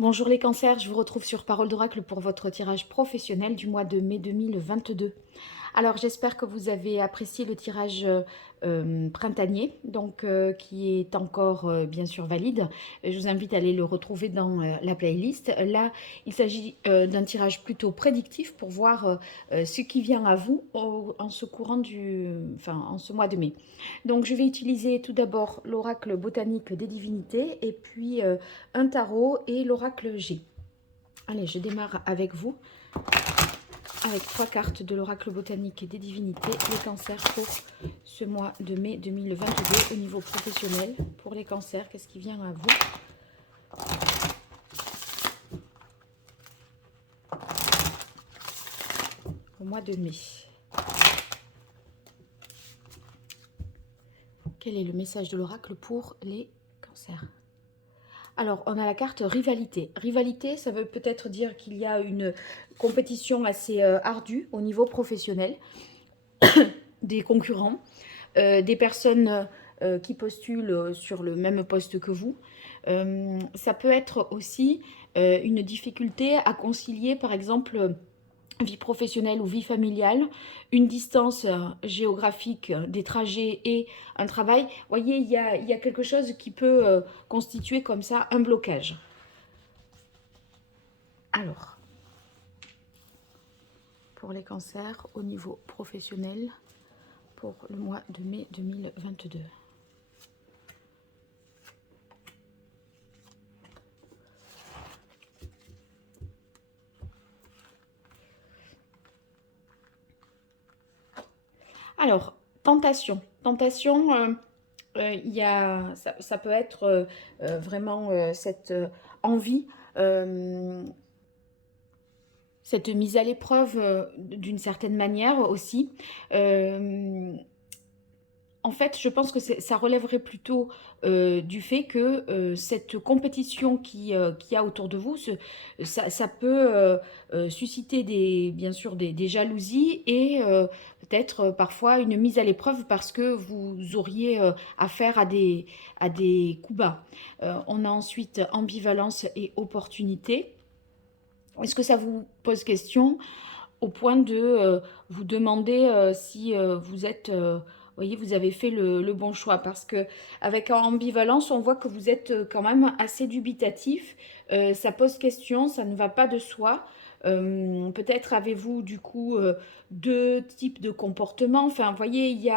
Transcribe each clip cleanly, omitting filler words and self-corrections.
Bonjour les cancers, je vous retrouve sur Parole d'Oracle pour votre tirage professionnel du mois de mai 2022. Alors j'espère que vous avez apprécié le tirage printanier, donc qui est encore bien sûr valide. Je vous invite à aller le retrouver dans la playlist. Là, il s'agit d'un tirage plutôt prédictif pour voir ce qui vient à vous en ce en ce mois de mai. Donc je vais utiliser tout d'abord l'oracle botanique des divinités et puis un tarot et l'oracle G. Allez, je démarre avec vous, avec 3 cartes de l'oracle botanique et des divinités, les cancers pour ce mois de mai 2022 au niveau professionnel. Pour les cancers, qu'est-ce qui vient à vous au mois de mai? Quel est le message de l'oracle pour les cancers? Alors, on a la carte rivalité. Rivalité, ça veut peut-être dire qu'il y a une compétition assez ardue au niveau professionnel, des concurrents, des personnes qui postulent sur le même poste que vous. Ça peut être aussi une difficulté à concilier, par exemple, vie professionnelle ou vie familiale, une distance géographique, des trajets et un travail. Vous voyez, il y a quelque chose qui peut constituer comme ça un blocage. Alors, pour les cancers au niveau professionnel, pour le mois de mai 2022. Alors, tentation. Tentation, ça peut être vraiment cette envie, cette mise à l'épreuve d'une certaine manière aussi. En fait, je pense que ça relèverait plutôt du fait que cette compétition qu'il y a autour de vous, ça peut susciter bien sûr des jalousies et peut-être parfois une mise à l'épreuve parce que vous auriez affaire à des coups bas. On a ensuite ambivalence et opportunité. Est-ce que ça vous pose question au point de vous demander si vous êtes, voyez, vous avez fait le bon choix? Parce que avec ambivalence, on voit que vous êtes quand même assez dubitatif. Ça pose question, ça ne va pas de soi. Peut-être avez-vous du coup deux types de comportements. Enfin, vous voyez,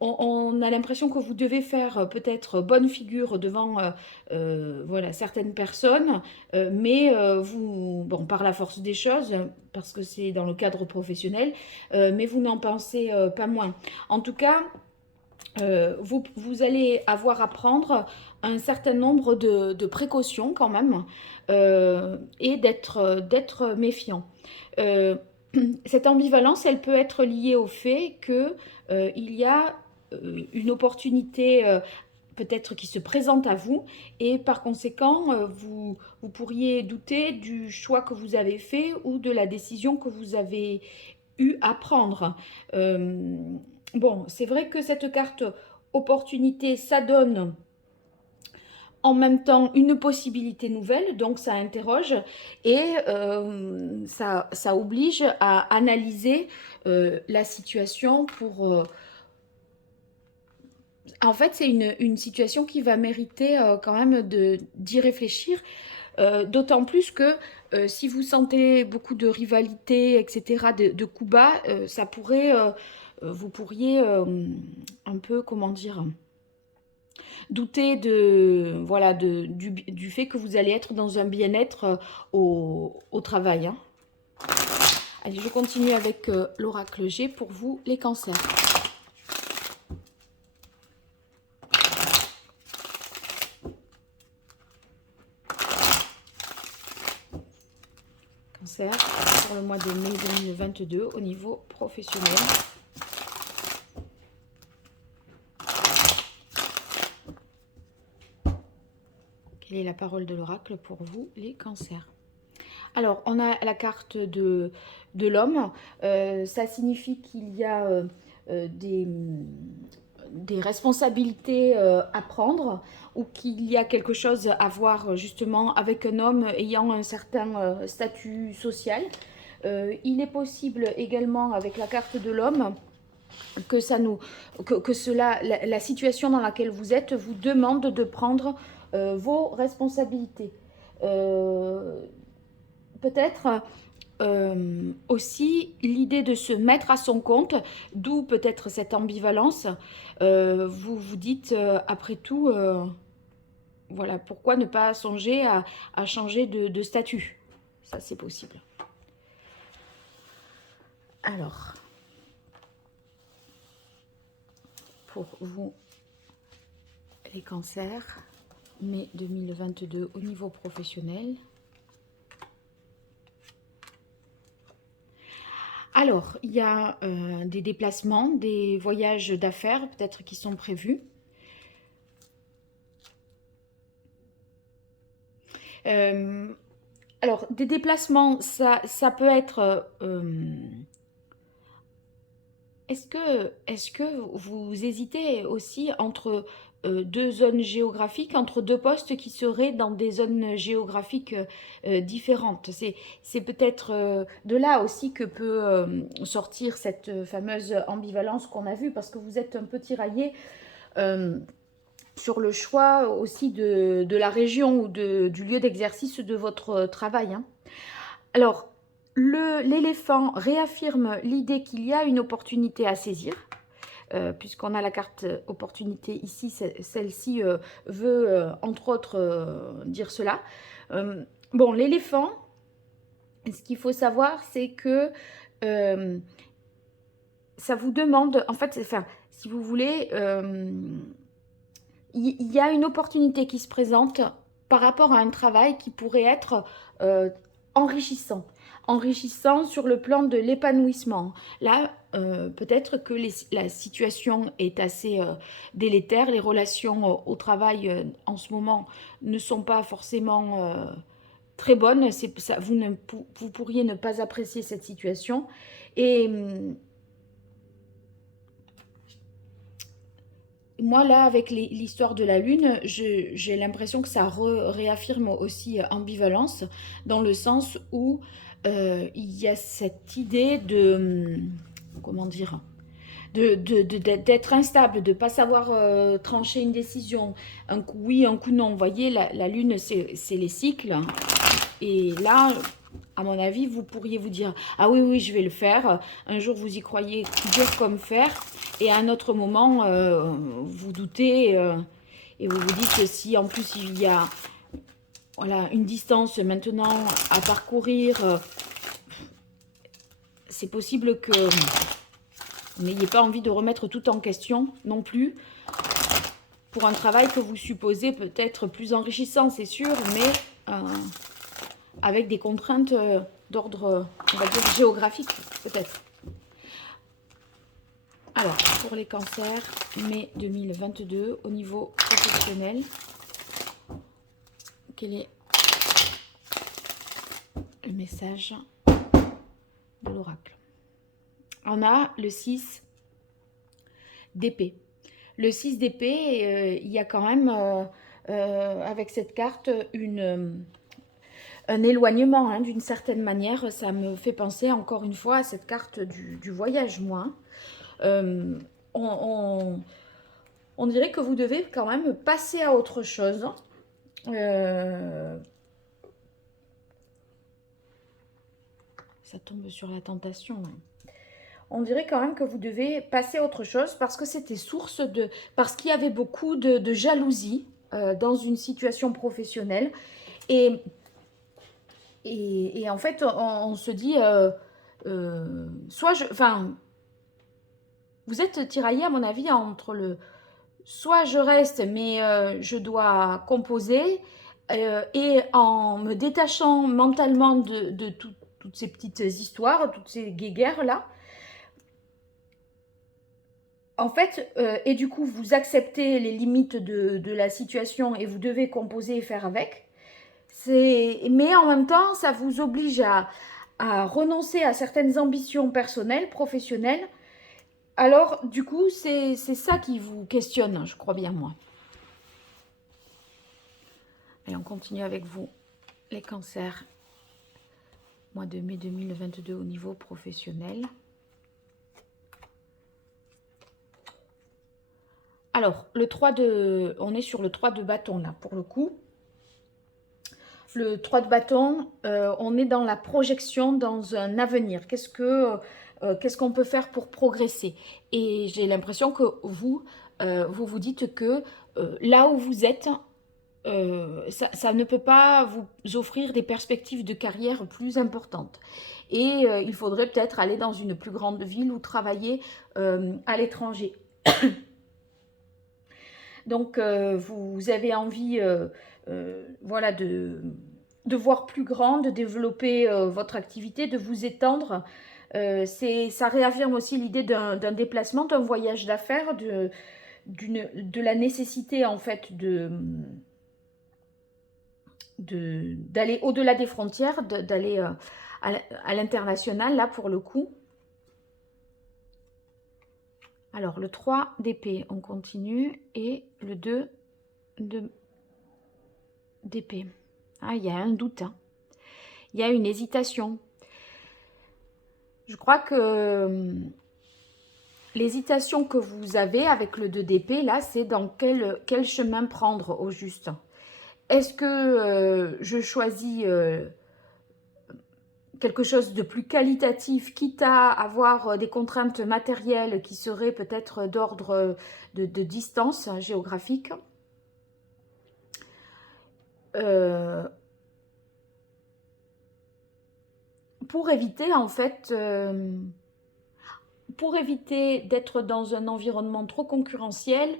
on a l'impression que vous devez faire peut-être bonne figure devant voilà, certaines personnes, mais bon, par la force des choses, parce que c'est dans le cadre professionnel, mais vous n'en pensez pas moins. En tout cas, vous allez avoir à prendre un certain nombre de précautions quand même et d'être méfiant. Euh, cette ambivalence, elle peut être liée au fait que il y a une opportunité peut-être qui se présente à vous et par conséquent, vous pourriez douter du choix que vous avez fait ou de la décision que vous avez eu à prendre. Euh, bon, c'est vrai que cette carte opportunité, ça donne en même temps une possibilité nouvelle, donc ça interroge et ça oblige à analyser la situation pour... en fait, c'est une situation qui va mériter quand même d'y réfléchir, d'autant plus que si vous sentez beaucoup de rivalité, etc., de coups bas, ça pourrait, vous pourriez un peu, comment dire, douter voilà, du fait que vous allez être dans un bien-être au travail, hein. Allez, je continue avec l'oracle G pour vous, les cancers. Cancer, pour le mois de mai 2022 au niveau professionnel. Quelle est la parole de l'oracle pour vous, les cancers? Alors, on a la carte de l'homme. Ça signifie qu'il y a des responsabilités à prendre, ou qu'il y a quelque chose à voir justement avec un homme ayant un certain statut social. Il est possible également avec la carte de l'homme que la situation dans laquelle vous êtes vous demande de prendre vos responsabilités. Peut-être aussi l'idée de se mettre à son compte, d'où peut-être cette ambivalence. Vous vous dites, après tout, voilà, pourquoi ne pas songer à changer de statut? Ça, c'est possible. Alors, pour vous, les cancers, mai 2022 au niveau professionnel. Alors, il y a des déplacements, des voyages d'affaires peut-être qui sont prévus. Alors, des déplacements, ça peut être... est-ce que vous hésitez aussi entre deux zones géographiques, entre deux postes qui seraient dans des zones géographiques différentes? C'est peut-être de là aussi que peut sortir cette fameuse ambivalence qu'on a vue, parce que vous êtes un peu tiraillé sur le choix aussi de la région ou du lieu d'exercice de votre travail, hein. Alors, l'éléphant réaffirme l'idée qu'il y a une opportunité à saisir, puisqu'on a la carte opportunité ici, celle-ci veut entre autres dire cela. Bon, l'éléphant, ce qu'il faut savoir, c'est que ça vous demande, en fait, enfin, si vous voulez, il y a une opportunité qui se présente par rapport à un travail qui pourrait être enrichissant. Enrichissant sur le plan de l'épanouissement. Là, peut-être que la situation est assez délétère, les relations au travail en ce moment ne sont pas forcément très bonnes. Ça, vous pourriez ne pas apprécier cette situation. Et moi, là, avec l'histoire de la Lune, j'ai l'impression que ça réaffirme aussi ambivalence, dans le sens où il y a cette idée de, comment dire, d'être instable, de ne pas savoir trancher une décision, un coup oui, un coup non. Vous voyez, la Lune, c'est les cycles. Et là, à mon avis, vous pourriez vous dire, ah oui, oui, je vais le faire. Un jour, vous y croyez dur comme fer. Et à un autre moment, vous doutez et vous vous dites que si en plus il y a voilà, une distance maintenant à parcourir, c'est possible que vous n'ayez pas envie de remettre tout en question non plus pour un travail que vous supposez peut-être plus enrichissant, c'est sûr, mais avec des contraintes d'ordre, on va dire, géographique, peut-être. Alors, pour les cancers, mai 2022, au niveau professionnel, quel est le message de l'oracle? On a le 6 d'épée. Le 6 d'épée, il y a quand même, avec cette carte, un éloignement, hein, d'une certaine manière. Ça me fait penser encore une fois à cette carte du voyage, moi. On dirait que vous devez quand même passer à autre chose. Ça tombe sur la tentation. On dirait quand même que vous devez passer à autre chose parce que c'était source de... Parce qu'il y avait beaucoup de jalousie dans une situation professionnelle. Et en fait, on se dit... Enfin, vous êtes tiraillé, à mon avis, entre le... Soit je reste, mais je dois composer. Et en me détachant mentalement de toutes ces petites histoires, toutes ces guéguerres-là, en fait, et du coup, vous acceptez les limites de la situation et vous devez composer et faire avec. Mais en même temps, ça vous oblige à renoncer à certaines ambitions personnelles, professionnelles, Alors, du coup, c'est ça qui vous questionne, je crois bien, moi. Allez, on continue avec vous, les cancers. Mois de mai 2022 au niveau professionnel. Alors, on est sur le 3 de bâton, là, pour le coup. Le 3 de bâton, on est dans la projection, dans un avenir. Qu'est-ce qu'on peut faire pour progresser? Et j'ai l'impression que vous vous dites que là où vous êtes, ça ne peut pas vous offrir des perspectives de carrière plus importantes. Et il faudrait peut-être aller dans une plus grande ville ou travailler à l'étranger. Donc, vous avez envie voilà, de voir plus grand, de développer votre activité, de vous étendre. Ça réaffirme aussi l'idée d'un déplacement, d'un voyage d'affaires, de la nécessité en fait d'aller au-delà des frontières, d'aller à l'international, là pour le coup. Alors, le 3 d'épée, on continue, et le 2 d'épée. Ah, il y a un doute, hein. Il y a une hésitation. Je crois que l'hésitation que vous avez avec le 2 d'épée, là, c'est dans quel chemin prendre au juste. Est-ce que je choisis quelque chose de plus qualitatif, quitte à avoir des contraintes matérielles qui seraient peut-être d'ordre de distance géographique, pour éviter en fait, pour éviter d'être dans un environnement trop concurrentiel.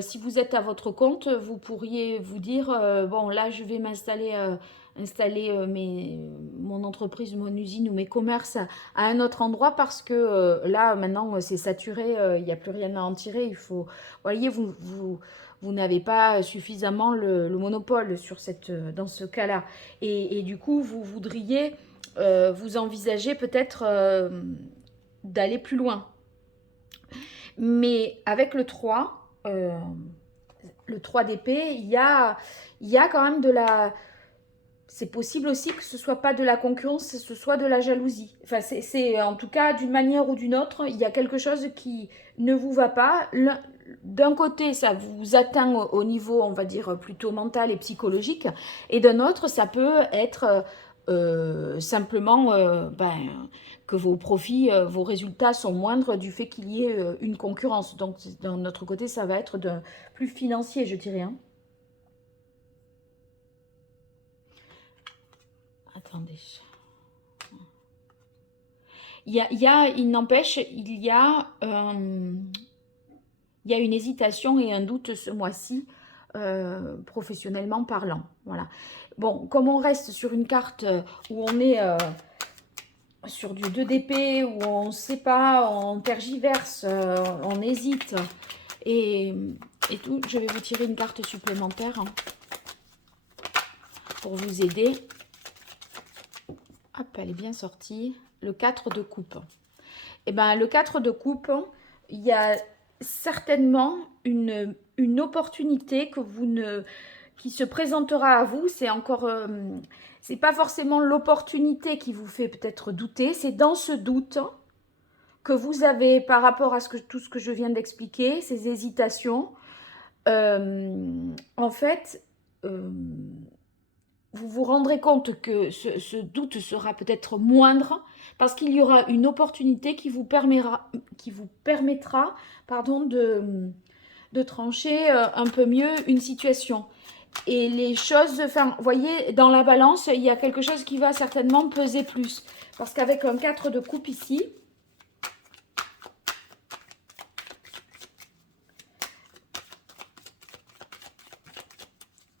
Si vous êtes à votre compte, vous pourriez vous dire bon, là je vais installer mon entreprise, mon usine ou mes commerces à un autre endroit parce que là maintenant c'est saturé, il n'y a plus rien à en tirer. Il faut, voyez, vous n'avez pas suffisamment le monopole dans ce cas-là. Et du coup, vous voudriez vous envisager peut-être d'aller plus loin. Mais avec le 3 d'épée, il y a quand même de la... C'est possible aussi que ce soit pas de la concurrence, que ce soit de la jalousie. Enfin, c'est en tout cas, d'une manière ou d'une autre, il y a quelque chose qui ne vous va pas. D'un côté, ça vous atteint au niveau, on va dire, plutôt mental et psychologique. Et d'un autre, ça peut être simplement que vos profits, vos résultats sont moindres du fait qu'il y ait une concurrence. Donc, d'un autre côté, ça va être plus financier, je dirais. Hein. Attendez. Il n'empêche, il y a une hésitation et un doute ce mois-ci, professionnellement parlant. Voilà. Bon, comme on reste sur une carte où on est sur du 2 d'épée, où on ne sait pas, on tergiverse, on hésite et tout, je vais vous tirer une carte supplémentaire hein, pour vous aider. Hop, elle est bien sortie. Le 4 de coupe. Et bien, le 4 de coupe, il y a certainement une opportunité qui se présentera à vous. C'est encore... c'est pas forcément l'opportunité qui vous fait peut-être douter. C'est dans ce doute que vous avez par rapport à tout ce que je viens d'expliquer, ces hésitations. En fait... vous vous rendrez compte que ce doute sera peut-être moindre parce qu'il y aura une opportunité qui vous permettra de trancher un peu mieux une situation. Et les choses, enfin, vous voyez, dans la balance, il y a quelque chose qui va certainement peser plus. Parce qu'avec un 4 de coupe ici,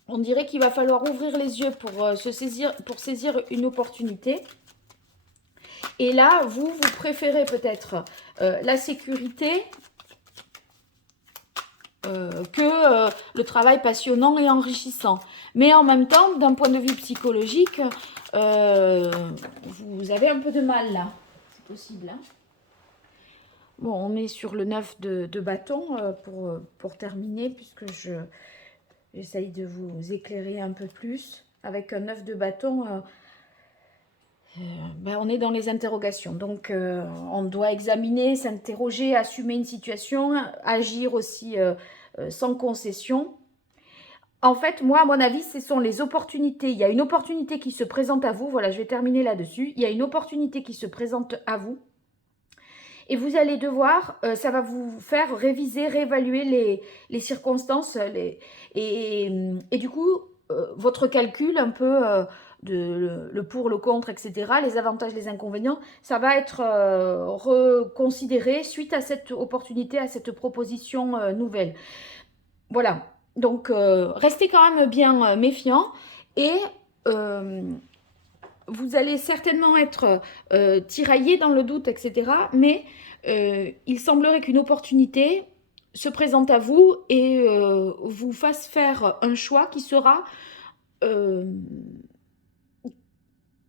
on dirait qu'il va falloir ouvrir les yeux pour saisir une opportunité. Et là, vous préférez peut-être la sécurité que le travail passionnant et enrichissant. Mais en même temps, d'un point de vue psychologique, vous avez un peu de mal là. C'est possible, hein. Bon, on est sur le 9 de bâton pour terminer, puisque j'essaye de vous éclairer un peu plus. Avec un 9 de bâton, ben, on est dans les interrogations. Donc, on doit examiner, s'interroger, assumer une situation, agir aussi sans concession. En fait, moi, à mon avis, ce sont les opportunités. Il y a une opportunité qui se présente à vous. Voilà, je vais terminer là-dessus. Il y a une opportunité qui se présente à vous. Et vous allez devoir, ça va vous faire réviser, réévaluer les circonstances. Et du coup, votre calcul un peu le pour, le contre, etc., les avantages, les inconvénients, ça va être reconsidéré suite à cette opportunité, à cette proposition nouvelle. Voilà. Donc, restez quand même bien méfiant et euh, vous allez certainement être tiraillé dans le doute, etc. Mais il semblerait qu'une opportunité se présente à vous et vous fasse faire un choix qui sera euh,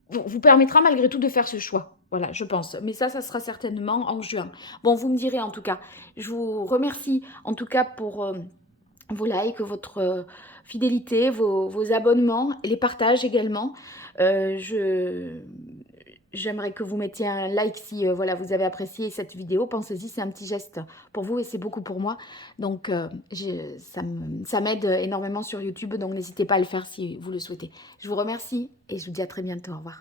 vous permettra malgré tout de faire ce choix. Voilà, je pense. Mais ça sera certainement en juin. Bon, vous me direz en tout cas. Je vous remercie en tout cas pour vos likes, votre fidélité, vos abonnements et les partages également. J'aimerais que vous mettiez un like si voilà, vous avez apprécié cette vidéo. Pensez-y, c'est un petit geste pour vous et c'est beaucoup pour moi. Donc, ça m'aide énormément sur YouTube. Donc, n'hésitez pas à le faire si vous le souhaitez. Je vous remercie et je vous dis à très bientôt. Au revoir.